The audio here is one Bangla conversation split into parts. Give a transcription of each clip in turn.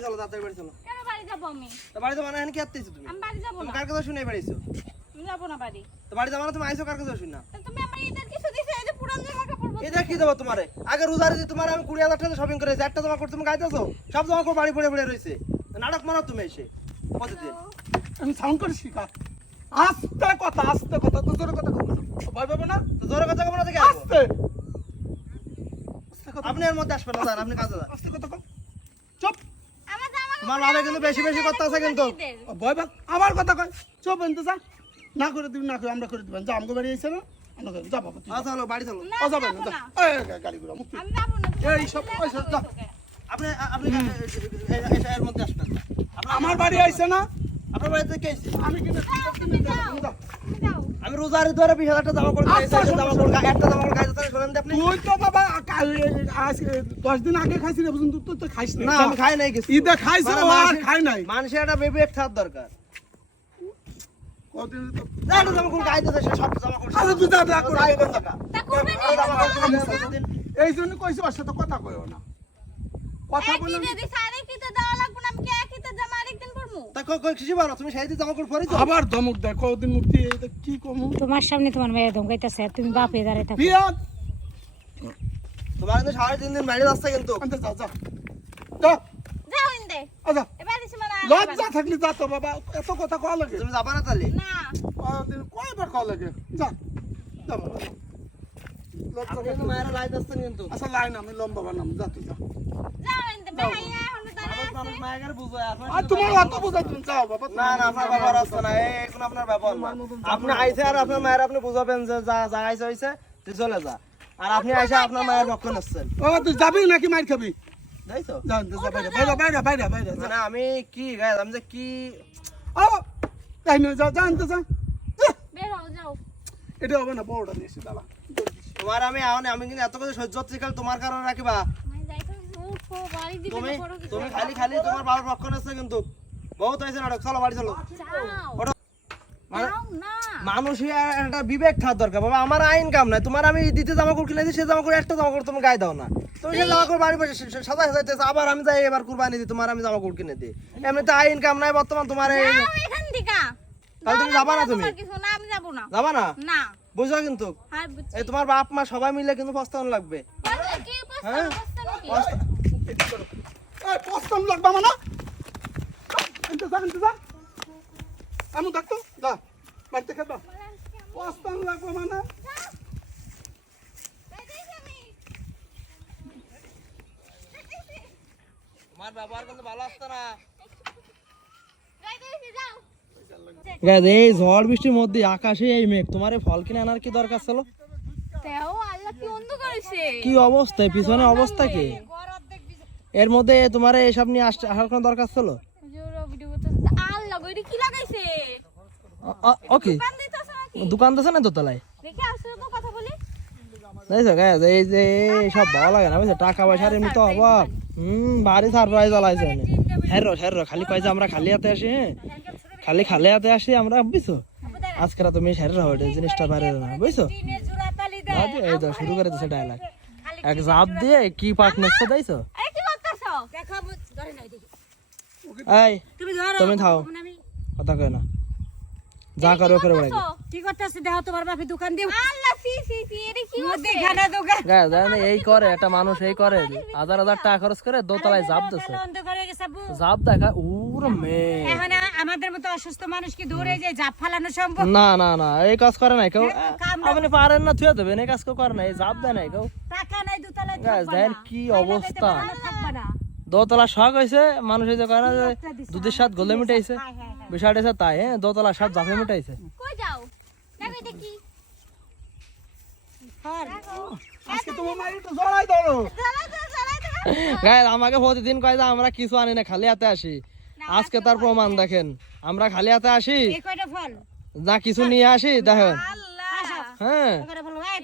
বাড়ি চলো তাড়াতাড়ি বাড়ি চলো। কেন বাড়ি যাব আমি? তো বাড়ি যাবো না এখানে কি আত্তেছো তুমি? আমি বাড়ি যাব তুমি না। কার কথা শুনে বাড়িছো? আমি যাব না বাড়ি। তো বাড়ি যাবো না তুমি আইছো কার কথা শুনে না? তা তুমি আমার ঈদের কিছু দিছো এই যে পুরান জামা কাপড় বদলে। এটা কি দেবো তোমারে? আগে রোজার দিয়ে তোমার আমি 20,000 টাকা শপিং করেছি, একটা জামা কাপড় তুমি গাইতেছো, সব জামা কাপড় বাড়ি পড়ে পড়ে রয়েছে। নাটক মারো তুমি এসে প্রতিদিন। আমি সাউন্ড করে শিখা আস্তে কথা তো জোরে কথা বলবো ভয় পাবো না তো জোরে কথা কব না থেকে আসবো। আস্তে আপনি এর মধ্যে আসবেন না স্যার, আপনি কাজে যান। আস্তে কথা কম চুপ আমার জামা তোমার বাবা কিন্তু বেশি বেশি করতে আছে কিন্তু। ভয় পাক আমার কথা কয় চুপ এনতে যা না করে দিবি না করে আমরা করে দিবেন যা আমগো বাড়ি আইছে না আমরা করে যা বাবা তুই আচ্ছা চলো বাড়ি চলো। না ও যাবে যাবো না না। যা এই গাড়ি ঘোড়া মুক্তি আমি যাব না। এই সব পয়সা যা আপনি আপনি এর মধ্যে আসবেন না। আমার বাড়ি আইছে না আপনার বাড়িতে কে এসেছে? আমি কিন্তু তুমি যাও। আমি রোজার ধরে 20,000 টাকা জামা কাপড় কিনেছি, একটা জামা কাপড় একটা জামা কাপড় গাইতে তাহলে শোনেন আপনি। তুই তো বাবা আজ 10 দিন আগে খাইছিস রে বুঝুন তুই তো খাইস না আমি খাই নাই কিছু। ঈদে খাইছ মানে আর মানুষের- খাই নাই মানুষের একটা বিবেক থাকার দরকার। কদিন তো একটা জামা কাপড় গাইতে সে সব জামা কাপড় আরে তুই যা করে গাইবেন টাকা। তা করবে না। জামা কাপড় কিনে প্রতিদিন। এই জন্য কইছি ওর সাথে কথা কইও না কথা বলে একই যদি সারে কিতে দেওয়া লাগবে না আমি কি একইতে জামা আরেকদিন করবো? তা কই খুশি বানো তুমি সেই জামা কাপড় পরে তো। আবার ধমক দেয় কদিন মুক্তি এটা কি কমু তোমার সামনে তোমার মেয়ের ধমকাইতেছে আর তুমি বাপে দাঁড়ায় থাকো। বিয়া তোমার কিন্তু 3.5 দিন বাইরে যাচ্ছে কিন্তু। আনতে যা যা যা যাও ইন্দে। আচ্ছা এবার দিছি মানে লজ্জা থাকলে যা তো বাবা এত কথা কওয়া লাগে তুমি যাবা না তাহলে? না। কদিন কয়বার কওয়া লাগে যা যা বাবা লজ্জা আপনি তো মায়ের লাইট আসছেন কিন্তু। আচ্ছা লাইন আমি লম্বা বানাম যা তুই যা যাও ইন্দে ভাইয়া এখন দাঁড়ায় মানুষ আছে। মায়ের বুঝায় আপনার আর তোমার অত বোঝা তুমি যাও বাবা না না আপনার ব্যবহার আছে না, এখন আপনার ব্যবহার না। আপনি আইছে আর আপনার মায়ের আপনি বুঝাবেন যে যা যা আইছে হইছে তুই চলে যা, আর আপনি আইসা আপনার মায়ের পক্ষ নিচ্ছেন, ও তুই যাবি নাকি মার খাবি তাইতো? যা যা বাইরে বাইরে বাইরে বাইরে যা মানে আমি কি গাইজ আমি যে কি ও তাই না যা যা আনতে যা বের হও যাও। এটা হবে না বড়টা দিয়েছি দাঁড়া তোমার আমি কিন্তু এত কিছু সহ্য হচ্ছে কাল তোমার কারণে রাখিবা। আমি যাইতে উঠো বাড়ি দিবে তুমি না বড় কিছু। তুমি খালি খালি তোমার বাবার পক্ষ নিচ্ছে কিন্তু। বহুত হয়েছে নাটক, চলো বাড়ি চলো। যাও। ওঠো। মানে- যাও না। মানুষের একটা বিবেক থাকার দরকার বাবা, আমার আইন কাম নাই। তোমার আমি দিতে জামা কাপড় কিনেছি, সে জামা কাপড় একটা জামা কাপড় তুমি গায়ে দাও না, তুমি সে জামা কাপড় বাড়ি বসে সাদা সাজাইতেছে, আবার আমি যাই এবার কুরবানি দিই তোমার আমি জামা কাপড় কিনে দিই। এমনিতে আইন কাম নাই বর্তমান তোমার এই যাও এখান থেকে। তাহলে তুমি যাবা না তুমি? তোমার কিছু না আমি যাব না। যাবা না না। বুঝছো কিন্তু আর বুঝছি। এই তোমার বাপ মা সবাই মিলে কিন্তু পস্তানো লাগবে। কি হ্যাঁ? অবস্থা নাকি? এই পছন্দ লাগবে মানে আনতে যা আমি দেখতো যা বাড়িতে খেতো পছন্দ লাগবে মানে তোমার ব্যবহার কিন্তু ভালো আসছে না। যাও। এই ঝড় বৃষ্টির মধ্যে আকাশে এই মেঘ, তোমার এই ফল কিনে আনার কি দরকার ছিল? তেও আল্লাহ কি অন্ধকার হইছে। কি অবস্থায় পিছনে অবস্থা কি? এর মধ্যে তোমার এসব নিয়ে আসার কোনো দরকার ছিল? জোরে ভিডিও করতেছে। আল্লাহ গইরি কি লাগাইছে? ওকে পান দিতেছ নাকি? দোকান আছে না দোতলায়? দেখি আসো তো কথা বলি। বুঝছো গাইজ এই যে সব ভালো লাগে না বুঝছো, টাকা পয়সার এমনি তো অভাব। ভারী সারপ্রাইজ আলাইছে হেরো খালি কয় যে আমরা খালি হাতে আসি, হ্যাঁ খালি হাতে আসি আমরা, বুঝছো? আজকে তুমি হেরো হবে জিনিসটা বাইরে না, বুঝছো? এই তো শুরু করে দিছে ডায়লগ, এক জাপ দিয়ে কি পার্টনারশিপ দিয়েছো। আরে কি করতেছ? দেখাবো ধরে নাই দেখি এই তুমি ধরো তুমি থাও, আমি কথা কয় না, যা করো করে বেড়াই। কি করতেছে দেখো তোমার বাপে দোকান দিব আল্লাহ সি সি সি এরে কি হচ্ছে? দেখানা দোকান গাইজ জানেন এই করে একটা মানুষ, এই করে 1000 টাকা খরচ করে দোতলায় জাপ দিছে, অন্ধকার হয়ে গেছে আব্বু। জাপ দেখা উরে মেয়ে। এখন আমাদের মতো অসুস্থ মানুষ কি দৌড়ে যায় জাপ ফালানো সম্ভব? না না না এই কাজ করে নাই কেউ, কামড়া- আপনি পারেন না থুয়ে দেবেন, এই কাজ কেউ করে না, এই জাপ দেয় নাই কেউ। টাকা নাই দুতলায় গাইজ থাকবা দেখেন না। কি বাইরে অবস্থা, যেতে পারো না, থাকবা না। দোতলা শখ হয়েছে মানুষ, এই যে কয় না যে একটা দিছে, দুধের সাথে গোলে মিটাইছে, হ্যাঁ, হ্যাঁ, হ্যাঁ। বিষয়টা হচ্ছে তাই, হ্যাঁ দোতলা সাত জাফে মিটাইছে। কই যাও? দেখি দেখি। আজকে তোমার মায়ের একটু জড়াই ধরো জ্বালাতে গাইজ আমাকে প্রতিদিন কয় যে আমরা কিছু আনি না খালি হাতে আসি, আজকে তার প্রমাণ দেখেন, আমরা খালি হাতে আসি এই কয়টা ফল না কিছু নিয়ে আসি দেখেন। আল্লাহ। হ্যাঁ কয়টা ফল এই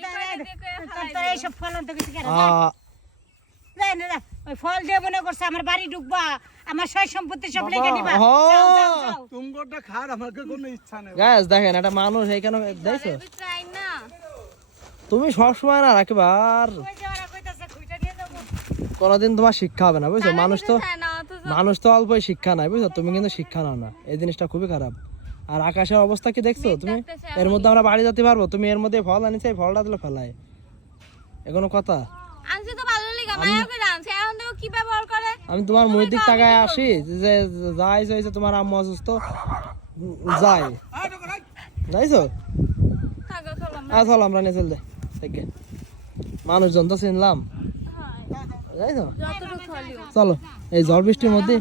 তো এইসব ফল আনতে গেছি কেন আহ, যাই না যা। ওই ফল দিয়ে মনে করছে আমার বাড়ি ঢুকবা, আমার সয় সম্পত্তি সব লেগে নিবা। হ্যাঁ। যাও, যাও, যাও। তুমি গোটা খার আমাকে কোনো ইচ্ছা নেই গাইজ দেখেন একটা মানুষ এইখানে দেখছো, ট্রাই না। তুমি সবসময় না রাখবার ওই যে ওরা কইতাছে খুঁইটা নিয়ে যাবো। কোনোদিন তোমার শিক্ষা হবে না বুঝছো, মানুষ তো হ্যাঁ না তো মানুষ তো অল্পই শিক্ষা নাই বুঝছো, তুমি কিন্তু শিক্ষা নাও না, এই জিনিসটা খুবই খারাপ। আর আকাশের অবস্থা কি দেখছো তুমি? এর মধ্যে আমরা বাড়ি যেতে পারবো? তুমি এর মধ্যে ফল আনিছে, এই ফলটা দিলে ফেলায়, এখনো কথা। আনছি তো ভালো লাগা মায়া করে আনছে, এখন দেখো কি ব্যবহার করে। আমি তোমার মুখ দিক তাকায় আসি যে যাই হয়েছে, তোমার আম্মু অসুস্থ, যাই যাইছো, থাকো চলো চল আমরা নিয়ে চল দে থেকে, মানুষজন তো চিনলাম, যাইছো যতটুকু হলিও। চলো। এই ঝড় বৃষ্টির মধ্যে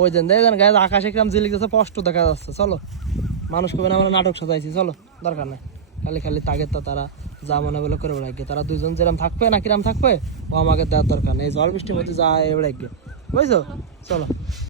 ওই দেন দেখেন গায়ে আকাশে একদম ঝিলিক যাচ্ছে, স্পষ্ট দেখা যাচ্ছে। চলো, মানুষ কবে না আমরা নাটক সাজাইছি, চলো দরকার নাই। খালি খালি তাগের তো তারা যা মনে বলে করে বেড়াইগে, তারা দুজন যেরাম থাকবে না কিরাম থাকবে, ও আমাকে দেওয়ার দরকার নেই। এই ঝড় বৃষ্টির মধ্যে যা বেড়াইগে, বুঝছো? চলো।